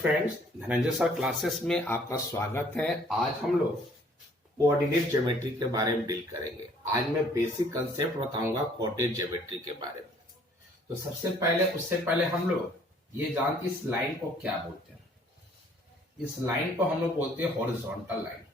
Friends, Dhananjay sir classes में आपका स्वागत है। आज हम लोग कोऑर्डिनेट ज्योमेट्री के बारे में डील करेंगे। आज मैं बेसिक कंसेप्ट बताऊंगा कोऑर्डिनेट ज्योमेट्री के बारे में। तो उससे पहले हम लोग ये जानते इस लाइन को क्या बोलते हैं। इस लाइन को हम लोग बोलते हैं हॉरिजॉन्टल लाइन।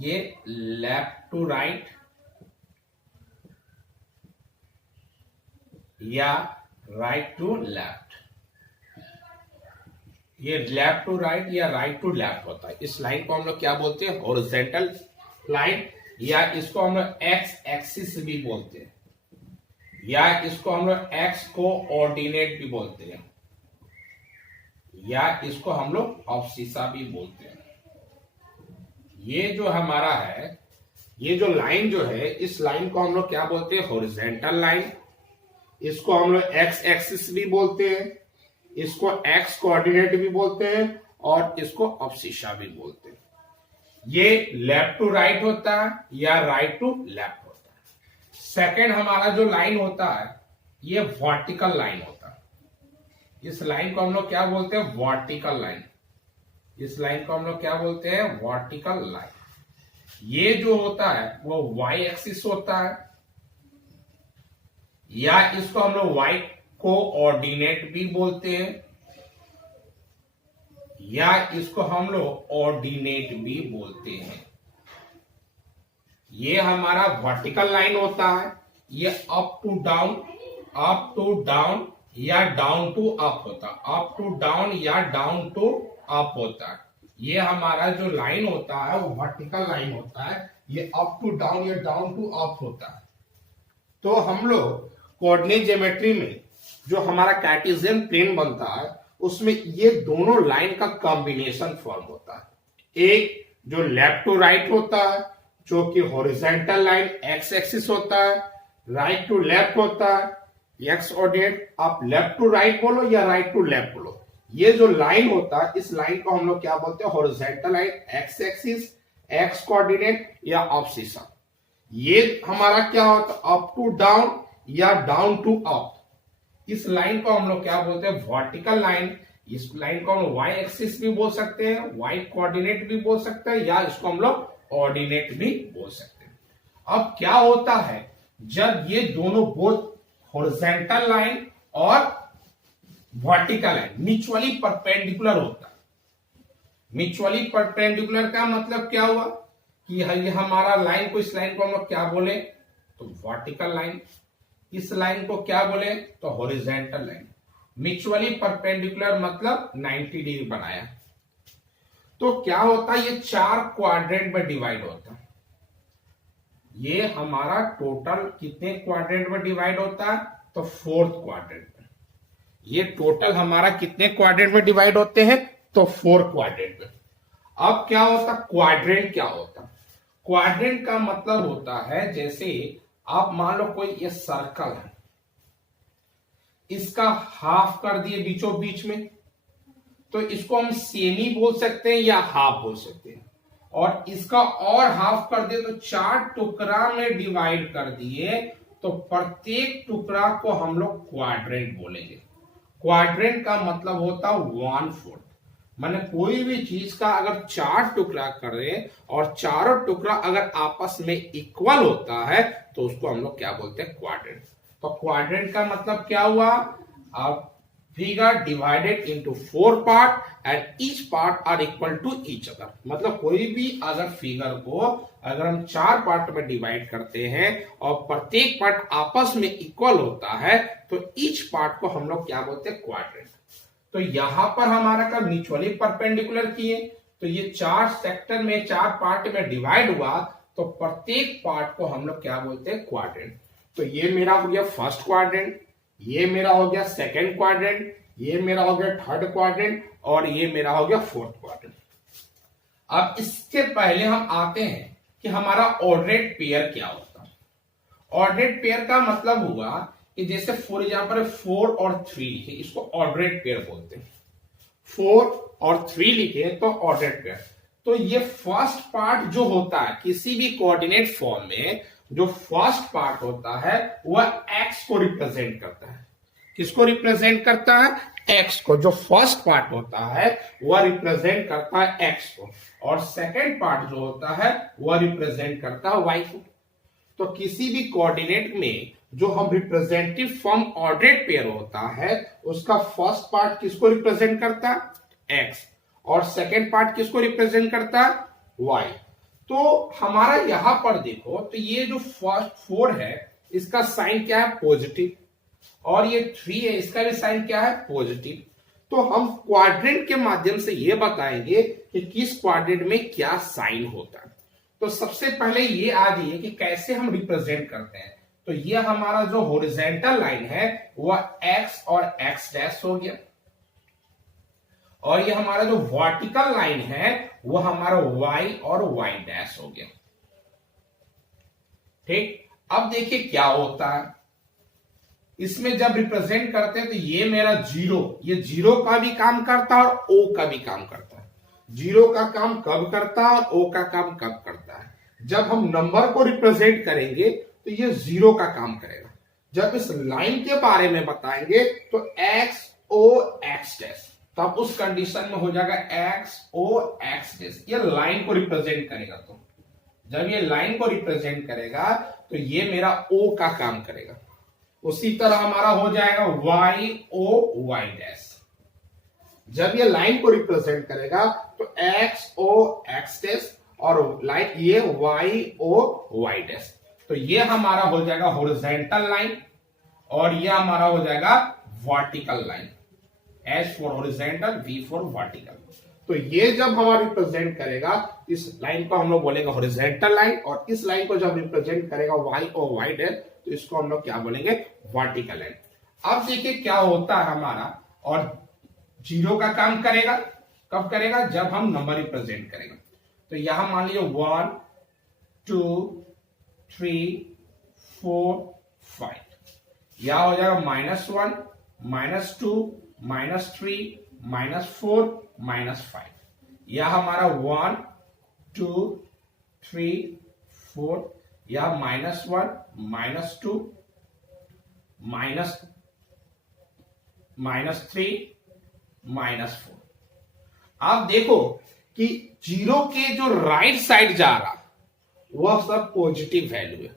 ये लेफ्ट टू राइट या राइट टू लेफ्ट, ये लेफ्ट टू राइट या राइट टू लेफ्ट होता है। इस लाइन को हम लोग क्या बोलते हैं? हॉरिजॉन्टल लाइन, या इसको हम लोग एक्स एक्सिस भी बोलते हैं, या इसको हम लोग एक्स कोऑर्डिनेट भी बोलते हैं, या इसको हम लोग ऑब्सिसा भी बोलते हैं। ये जो हमारा है, ये जो लाइन जो है, इस लाइन को हम लोग क्या बोलते हैं? Horizontal line. इसको हम लोग एक्स एक्सिस भी बोलते हैं, इसको एक्स कोऑर्डिनेट भी बोलते हैं, और इसको ऑब्सिसा भी बोलते हैं। ये लेफ्ट टू राइट होता है या राइट टू लेफ्ट होता है। सेकंड हमारा जो लाइन होता है, ये वर्टिकल लाइन होता है। इस लाइन को हम लोग क्या बोलते हैं? Vertical line. इस लाइन को हम लोग क्या बोलते हैं? Vertical line. ये जो होता है वो वाई एक्सिस होता है, या इसको हम लोग वाई कोऑर्डिनेट भी बोलते हैं, या इसको हम लोग ऑर्डिनेट भी बोलते हैं। ये हमारा वर्टिकल लाइन होता है। ये अप टू डाउन या डाउन टू अप होता है। अप टू डाउन या डाउन टू अप होता है। ये हमारा जो लाइन होता है वो वर्टिकल लाइन होता है। ये अप टू डाउन या डाउन टू अप होता है। तो हम लोग कोऑर्डिनेट ज्योमेट्री में जो हमारा कार्टेशियन प्लेन बनता है, उसमें ये दोनों लाइन का कॉम्बिनेशन फॉर्म होता है। एक जो लेफ्ट टू राइट होता है, जो कि हॉरिजॉन्टल लाइन एक्स एक्सिस होता है, राइट टू लेफ्ट होता है एक्स ऑर्डिनेट। आप लेफ्ट टू राइट बोलो या राइट टू लेफ्ट बोलो, ये जो लाइन होता है, इस लाइन को हम लोग क्या बोलते हैं? Horizontal line, x axis, x coordinate या ऑब्सिसा। ये हमारा क्या होता है? अप टू डाउन या डाउन टू अप। इस लाइन को हम लोग क्या बोलते हैं? Vertical line. इस लाइन को हम वाई एक्सिस भी बोल सकते हैं, वाई कोऑर्डिनेट भी बोल सकते हैं, या इसको हम लोग ऑर्डिनेट भी बोल सकते हैं। अब क्या होता है जब ये दोनों बोथ हॉरिजॉन्टल लाइन और वर्टिकल लाइन म्यूचुअली परपेंडिकुलर होता है। म्यूचुअली परपेंडिकुलर का मतलब क्या हुआ कि ये हमारा लाइन को, इस लाइन को हम लोग क्या बोले? तो वर्टिकल लाइन। इस लाइन को क्या बोले? तो हॉरिजॉन्टल लाइन। म्यूचुअली परपेंडिकुलर मतलब 90 डिग्री बनाया। तो क्या होता है? ये 4 क्वाड्रेंट में डिवाइड होता है। ये हमारा टोटल कितने क्वाड्रेंट में डिवाइड होता है? तो 4th क्वाड्रेंट में। ये टोटल हमारा कितने क्वाड्रेंट में डिवाइड होते हैं? तो 4 क्वाड्रेंट में। अब क्या होता? क्वाड्रेंट क्या होता? क्वाड्रेंट का मतलब होता है, जैसे आप मान लो कोई ये सर्कल है, इसका हाफ कर दिए बीचों बीच में, तो इसको हम सेमी बोल सकते हैं या हाफ बोल सकते हैं। और इसका और हाफ कर दिए तो 4 टुकड़ा में डिवाइड कर दिए, तो प्रत्येक टुकड़ा को हम लोग क्वाड्रेंट बोलेंगे। क्वाड्रेंट का मतलब होता 1/4। माने कोई भी चीज का अगर 4 टुकड़ा करे और चारों टुकड़ा अगर आपस में इक्वल होता है, तो उसको हम लोग क्या बोलते हैं? क्वाड्रेंट। तो क्वाड्रेंट का मतलब क्या हुआ? अब figure divided into 4 part and each part are equal to each other. मतलब कोई भी अगर फिगर को अगर हम 4 पार्ट में डिवाइड करते हैं और प्रत्येक पार्ट आपस में इक्वल होता है, तो ईच पार्ट को हम लोग क्या बोलते हैं? क्वाड्रेंट। तो यहां पर हमारा का म्यूचुअली परपेंडिकुलर किए, तो ये 4 सेक्टर में 4 पार्ट में डिवाइड हुआ, तो प्रत्येक पार्ट को हम लोग क्या बोलते हैं? क्वाड्रेंट। तो ये मेरा हो गया फर्स्ट क्वाड्रेंट, ये मेरा हो गया सेकंड क्वाड्रेंट, ये मेरा हो गया थर्ड क्वाड्रेंट, और ये मेरा हो गया फोर्थ क्वाड्रेंट। अब इसके पहले हम आते हैं कि हमारा ऑर्डिनेट पेयर क्या होता है। ऑर्डिनेट पेयर का मतलब हुआ कि जैसे फॉर एग्जांपल 4 और 3 लिखे, इसको ऑर्डिनेट पेयर बोलते हैं। 4 और 3 लिखे तो ऑर्डिनेट पेयर। तो ये फर्स्ट पार्ट जो होता है किसी भी कोऑर्डिनेट फॉर्म में, जो फर्स्ट पार्ट होता है वह एक्स को रिप्रेजेंट करता है। किसको रिप्रेजेंट करता है? एक्स को। जो फर्स्ट पार्ट होता है वह रिप्रेजेंट करता है एक्स को, और सेकेंड पार्ट जो होता है वह रिप्रेजेंट करता है वाई को। तो किसी भी कोऑर्डिनेट में जो हम रिप्रेजेंटेटिव फ्रॉम ऑर्डरेट पेयर होता है उसका फर्स्ट पार्ट किसको रिप्रेजेंट करता है? एक्स, और सेकेंड पार्ट किसको रिप्रेजेंट करता है? वाई। तो हमारा यहां पर देखो, तो ये जो फर्स्ट 4 है इसका साइन क्या है? पॉजिटिव, और ये 3 है इसका भी साइन क्या है? पॉजिटिव। तो हम क्वाड्रेंट के माध्यम से ये बताएंगे कि किस क्वाड्रेंट में क्या साइन होता है। तो सबसे पहले ये आ जाइए कि कैसे हम रिप्रेजेंट करते हैं। तो ये हमारा जो हॉरिजॉन्टल लाइन है वह एक्स और एक्स डैश हो गया, और ये हमारा जो वर्टिकल लाइन है वो हमारा वाई और वाई डैश हो गया। ठीक, अब देखिए क्या होता है इसमें जब रिप्रेजेंट करते हैं। तो ये मेरा जीरो, ये जीरो का भी काम करता है और ओ का भी काम करता है। जीरो का काम कब करता है और ओ का काम कब करता है? जब हम नंबर को रिप्रेजेंट करेंगे तो ये जीरो का काम करेगा। जब इस लाइन के बारे में बताएंगे तो एक्स ओ एक्स डैश, तब उस कंडीशन में हो जाएगा एक्स ओ एक्स डैश। ये लाइन को रिप्रेजेंट करेगा। तो जब ये लाइन को रिप्रेजेंट करेगा तो ये मेरा ओ का काम करेगा। उसी तरह हमारा हो जाएगा वाई ओ वाई डैश। जब ये लाइन को रिप्रेजेंट करेगा तो एक्स ओ एक्स डैश, और लाइन ये वाई ओ वाई डैश। तो ये हमारा हो जाएगा हॉरिजॉन्टल लाइन, और ये हमारा हो जाएगा vertical line. H for horizontal, V for vertical. तो ये जब हमारा रिप्रेजेंट करेगा, इस लाइन को हम लोग बोलेंगे हॉरिजॉन्टल लाइन, और इस लाइन को जब रिप्रेजेंट करेगा वाई ओ वाई डैश तो इसको हम लोग क्या बोलेंगे? Vertical line. अब देखिए क्या होता है हमारा, और जीरो का काम करेगा कब करेगा? जब हम नंबर रिप्रेजेंट करेंगे। तो यहां मान लीजिए 1 2 3 4 5, यह हो जाएगा -1 -2 -3 -4 -5। यह हमारा 1 2 3 4, यह -1 -2 -3 -4। आप देखो कि जीरो के जो राइट साइड जा रहा वह सब पॉजिटिव वैल्यू है।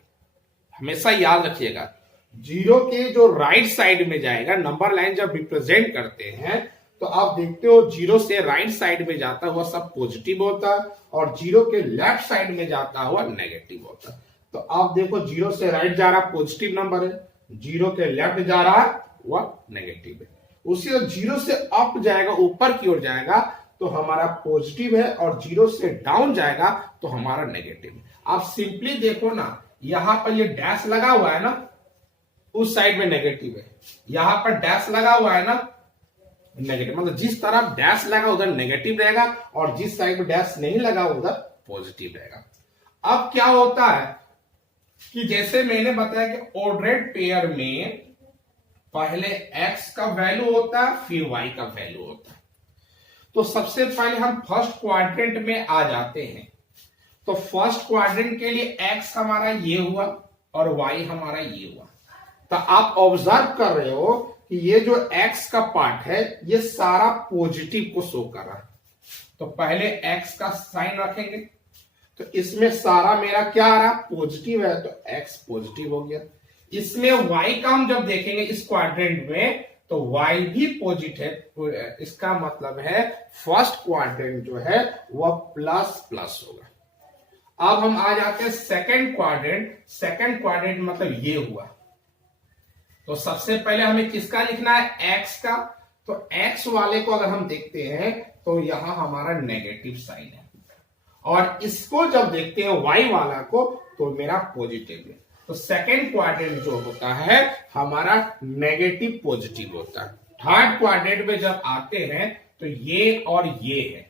हमेशा याद रखिएगा, जीरो के जो राइट साइड में जाएगा, नंबर लाइन जब रिप्रेजेंट करते हैं तो आप देखते हो जीरो से राइट साइड में जाता हुआ सब पॉजिटिव होता है, और जीरो के लेफ्ट साइड में जाता हुआ नेगेटिव होता है। तो आप देखो जीरो से राइट जा रहा पॉजिटिव नंबर है, जीरो के लेफ्ट जा रहा है वह नेगेटिव है। उसी तरह जीरो से अप जाएगा, ऊपर की ओर जाएगा तो हमारा पॉजिटिव है, और जीरो से डाउन जाएगा तो हमारा नेगेटिव है। आप सिंपली देखो ना, यहां पर ये डैश लगा हुआ है ना, उस साइड में नेगेटिव है। यहां पर डैश लगा हुआ है ना, नेगेटिव। मतलब जिस तरफ डैश लगा उधर नेगेटिव रहेगा, और जिस साइड में डैश नहीं लगा उधर पॉजिटिव रहेगा। अब क्या होता है कि जैसे मैंने बताया कि ऑर्डरेट पेयर में पहले x का वैल्यू होता है फिर y का वैल्यू होता है। तो सबसे पहले हम फर्स्ट क्वाड्रेंट में आ जाते हैं। तो फर्स्ट क्वाड्रेंट के लिए x हमारा ये हुआ और y हमारा ये हुआ। तो आप ऑब्जर्व कर रहे हो कि ये जो x का पार्ट है ये सारा पॉजिटिव को शो कर रहा है। तो पहले x का साइन रखेंगे, तो इसमें सारा मेरा क्या आ रहा? पॉजिटिव है, तो x पॉजिटिव हो गया। इसमें y का हम जब देखेंगे इस क्वाड्रेंट में तो y भी पॉजिटिव है। इसका मतलब है फर्स्ट क्वाड्रेंट जो है वह प्लस प्लस होगा। अब हम आ जाते हैं सेकंड क्वाड्रेंट। सेकंड क्वाड्रेंट मतलब ये हुआ। तो सबसे पहले हमें किसका लिखना है? x का। तो x वाले को अगर हम देखते हैं तो यहां हमारा नेगेटिव साइन है, और इसको जब देखते हैं y वाला को तो मेरा पॉजिटिव है। तो सेकेंड क्वाड्रेंट जो होता है हमारा नेगेटिव पॉजिटिव होता है। थर्ड क्वाड्रेंट में जब आते हैं तो ये और ये है।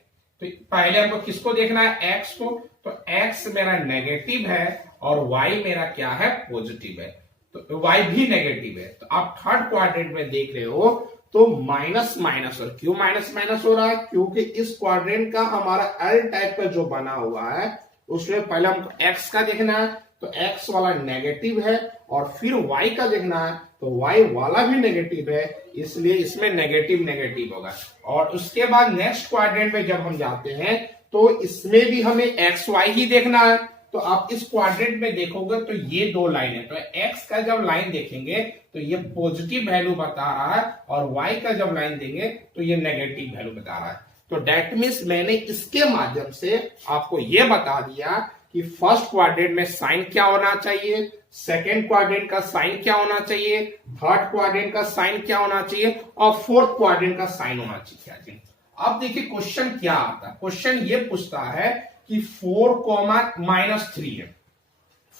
तो पहले हमको किसको देखना है? x को। तो x मेरा नेगेटिव है और y मेरा क्या है? पॉजिटिव है। तो y भी नेगेटिव है। तो आप थर्ड क्वाड्रेंट में देख रहे हो तो माइनस माइनस। और क्यों माइनस माइनस हो रहा है? क्योंकि इस क्वाड्रेंट का हमारा एल टाइप का जो बना हुआ है उसमें पहले हमको x का देखना है, तो x वाला नेगेटिव है, और फिर y का देखना है तो y वाला भी नेगेटिव है, इसलिए इसमें नेगेटिव नेगेटिव होगा। और उसके बाद नेक्स्ट क्वाड्रेंट में जब हम जाते हैं तो इसमें भी हमें एक्स वाई ही देखना है। तो आप इस क्वाड्रेंट में देखोगे तो ये दो लाइन है, तो एक्स का जब लाइन देखेंगे तो ये पॉजिटिव वैल्यू बता रहा है, और वाई का जब लाइन देंगे तो ये नेगेटिव वैल्यू बता रहा है। तो डेट मीन्स मैंने इसके माध्यम से आपको ये बता दिया कि फर्स्ट क्वाड्रेंट में साइन क्या होना चाहिए, सेकेंड क्वाड्रेंट का साइन क्या होना चाहिए, थर्ड क्वाड्रेंट का साइन क्या होना चाहिए, और फोर्थ क्वाड्रेंट का साइन होना चाहिए। अब देखिए क्वेश्चन क्या आता है। क्वेश्चन ये पूछता है कि 4,-3 है,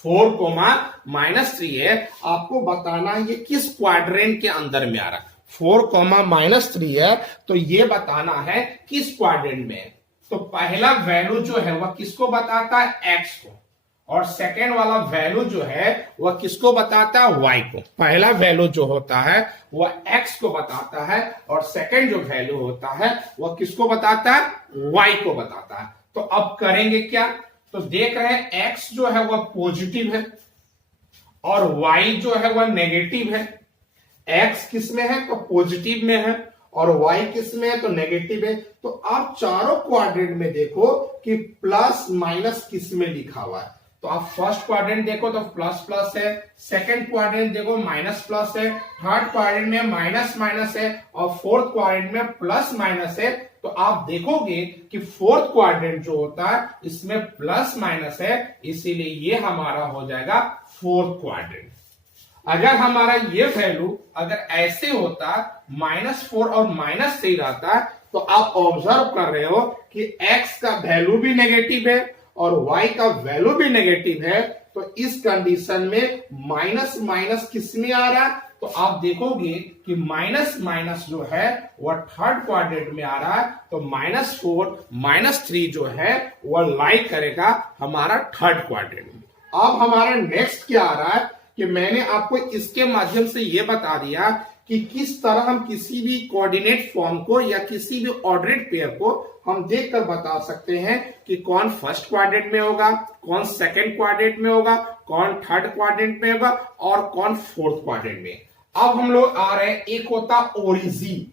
4,-3 है, आपको बताना है ये किस क्वाड्रेंट के अंदर में आ रहा है। 4,-3 है तो ये बताना है किस क्वाड्रेंट में है। तो पहला वैल्यू जो है वह किसको बताता है, एक्स को, और सेकेंड वाला वैल्यू जो है वह किसको बताता है, वाई को। पहला वैल्यू जो होता है वह एक्स को बताता है, और सेकेंड जो वैल्यू होता है वह किसको बताता है, वाई को बताता है। तो अब करेंगे क्या, तो देख रहे हैं एक्स जो है वह पॉजिटिव है और वाई जो है वह नेगेटिव है। एक्स किस में है, तो पॉजिटिव में है, और y किस में है, तो नेगेटिव है। तो आप चारों क्वाड्रेंट में देखो कि प्लस माइनस किस में लिखा हुआ है। तो आप फर्स्ट क्वाड्रेंट देखो तो प्लस प्लस है, सेकंड क्वाड्रेंट देखो माइनस प्लस है, थर्ड क्वाड्रेंट में माइनस माइनस है, और फोर्थ क्वाड्रेंट में प्लस माइनस है। तो आप देखोगे कि फोर्थ क्वाड्रेंट जो होता है इसमें प्लस माइनस है, इसीलिए ये हमारा हो जाएगा फोर्थ क्वाड्रेंट। अगर हमारा ये वैल्यू अगर ऐसे होता -4 और -3 रहता, तो आप ऑब्जर्व कर रहे हो कि x का वैल्यू भी नेगेटिव है और y का वैल्यू भी नेगेटिव है। तो इस कंडीशन में माइनस माइनस किस में आ रहा है, तो आप देखोगे कि माइनस माइनस जो है वह थर्ड क्वाड्रेंट में आ रहा है। तो -4 -3 जो है वह लाइक करेगा हमारा थर्ड क्वाड्रेंट में। अब हमारा नेक्स्ट क्या आ रहा है कि मैंने आपको इसके माध्यम से यह बता दिया कि किस तरह हम किसी भी कोऑर्डिनेट फॉर्म को या किसी भी ऑर्डरेट पेयर को हम देखकर बता सकते हैं कि कौन फर्स्ट क्वाड्रेंट में होगा, कौन सेकंड क्वाड्रेंट में होगा, कौन थर्ड क्वाड्रेंट में होगा, और कौन फोर्थ क्वाड्रेंट में। अब हम लोग आ रहे हैं, एक होता ओरिजिन।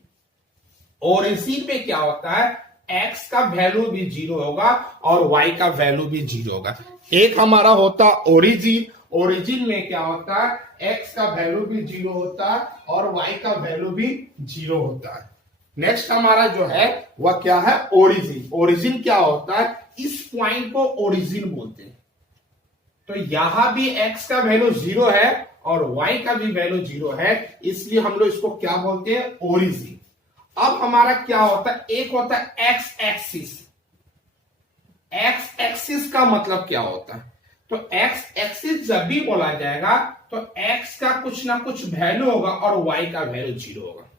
ओरिजिन में क्या होता है, एक्स का वैल्यू भी 0 होगा और वाई का वैल्यू भी 0 होगा। एक हमारा होता ओरिजिन। ओरिजिन में क्या होता है, एक्स का वैल्यू भी 0 होता है और वाई का वैल्यू भी 0 होता है। नेक्स्ट हमारा जो है वह क्या है, ओरिजिन। ओरिजिन क्या होता है, इस पॉइंट को ओरिजिन बोलते हैं। तो यहां भी एक्स का वैल्यू 0 है और वाई का भी वैल्यू 0 है, इसलिए हम लोग इसको क्या बोलते हैं, ओरिजिन। अब हमारा क्या होता है, एक होता है एक्स एक्सिस। एक्स एक्सिस का मतलब क्या होता है, तो एक्स एक्सिस जब भी बोला जाएगा तो एक्स का कुछ ना कुछ वैल्यू होगा और वाई का वैल्यू 0 होगा।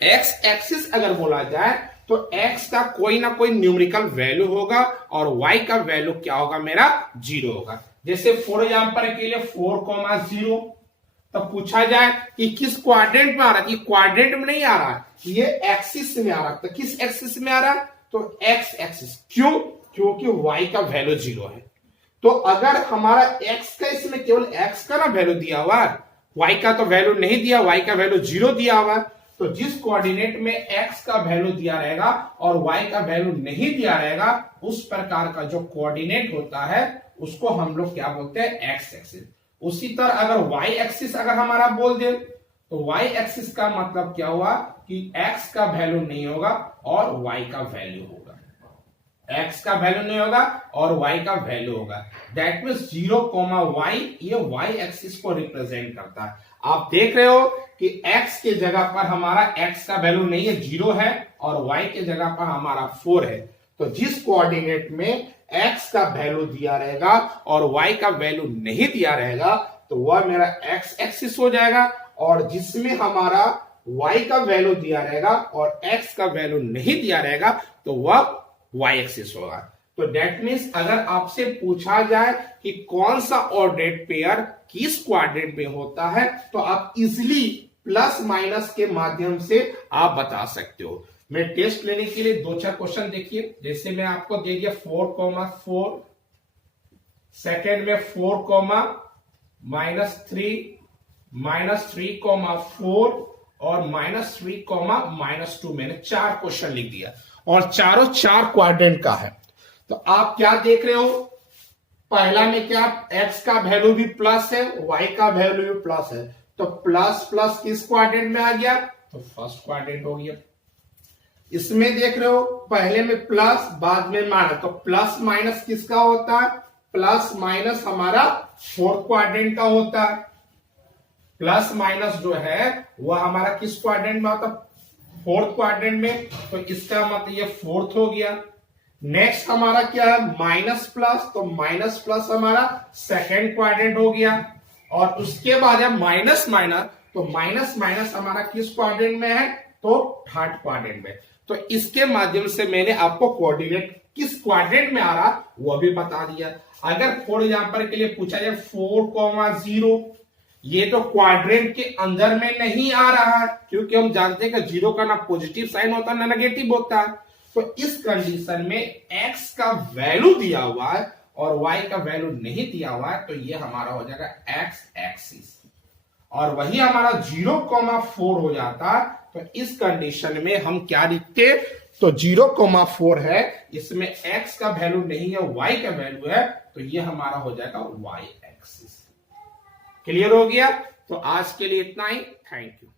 एक्स एक्सिस अगर बोला जाए तो एक्स का कोई ना कोई न्यूमेरिकल वैल्यू होगा और वाई का वैल्यू क्या होगा, मेरा 0 होगा। जैसे फॉर एग्जांपल के लिए 4,0, तो पूछा जाए कि किस क्वाड्रेंट में आ रहा है, कि क्वाड्रेंट में नहीं आ रहा है, ये एक्सिस में आ रहा है। तो किस एक्सिस में आ रहा है, तो एक्स एक्सिस। क्यों, क्योंकि वाई का वैल्यू 0 है। तो अगर हमारा x का, इसमें केवल x का ना वैल्यू दिया हुआ है, y का तो वैल्यू नहीं दिया, y का वैल्यू 0 दिया हुआ है। तो जिस कोऑर्डिनेट में x का वैल्यू दिया रहेगा और y का वैल्यू नहीं दिया रहेगा, उस प्रकार का जो कोऑर्डिनेट होता है उसको हम लोग क्या बोलते हैं, x एक्सिस। उसी तरह अगर y एक्सिस अगर हमारा बोल दे तो y एक्सिस का मतलब क्या हुआ कि x का वैल्यू नहीं होगा और y का वैल्यू होगा। x का वैल्यू नहीं होगा और y का वैल्यू होगा। दैट मीन्स 0,y, ये y एक्सिस को रिप्रेजेंट करता है। आप देख रहे हो कि x के जगह पर हमारा x का वैल्यू नहीं है, 0 है, और y के जगह पर हमारा 4 है। तो जिस कोऑर्डिनेट में x का वैल्यू दिया रहेगा और y का वैल्यू नहीं दिया रहेगा तो वह मेरा x एक्सिस हो जाएगा, और जिसमें हमारा y का वैल्यू दिया रहेगा और x का वैल्यू नहीं दिया रहेगा तो वह y एक्सिस होगा। तो दैट मीन्स अगर आपसे पूछा जाए कि कौन सा ऑर्डरेट पेयर किस क्वाड्रेंट में होता है, तो आप इजिली प्लस माइनस के माध्यम से आप बता सकते हो। मैं टेस्ट लेने के लिए 2-4 क्वेश्चन देखिए। जैसे मैं आपको दे दिया 4,4, सेकेंड में 4 कॉमा -3 कॉमा 4 और -3 कॉमा -2 मैंने 4 क्वेश्चन लिख दिया और चारों 4 क्वाड्रेंट का है। तो आप क्या देख रहे हो, पहला में क्या x का वैल्यू भी प्लस है, y का वैल्यू भी प्लस है, तो प्लस प्लस किस क्वाड्रेंट में आ गया, तो फर्स्ट क्वाड्रेंट हो गया। इसमें देख रहे हो पहले में प्लस बाद में माइनस, तो प्लस माइनस किसका होता है, प्लस माइनस हमारा फोर्थ क्वाड्रेंट का होता है। प्लस माइनस जो है वह हमारा किस क्वाड्रेंट में होता है, फोर्थ क्वाड्रेंट में, तो इसका मतलब ये फोर्थ हो गया। नेक्स्ट हमारा क्या है, माइनस प्लस, तो माइनस प्लस हमारा सेकेंड क्वाड्रेंट हो गया। और उसके बाद है माइनस माइनस, तो माइनस माइनस हमारा किस क्वाड्रेंट में है, तो थर्ड क्वाड्रेंट में। तो इसके माध्यम से मैंने आपको कोऑर्डिनेट किस क्वाड्रेंट में आ रहा वो भी बता दिया। अगर फॉर एग्जांपल के लिए पूछा जाए 4,0, ये तो क्वाड्रेंट के अंदर में नहीं आ रहा है, क्योंकि हम जानते हैं कि जीरो का ना पॉजिटिव साइन होता है ना नेगेटिव होता है। तो इस कंडीशन में x का वैल्यू दिया हुआ है और y का वैल्यू नहीं दिया हुआ है, तो ये हमारा हो जाएगा x एक्सिस, और वही हमारा 0,4 हो जाता है। तो इस कंडीशन में हम क्या लिखते, तो 0,4 है, इसमें x का वैल्यू नहीं है, y का वैल्यू है, तो ये हमारा हो जाएगा y एक्सिस। क्लियर हो गया। तो आज के लिए इतना ही, थैंक यू।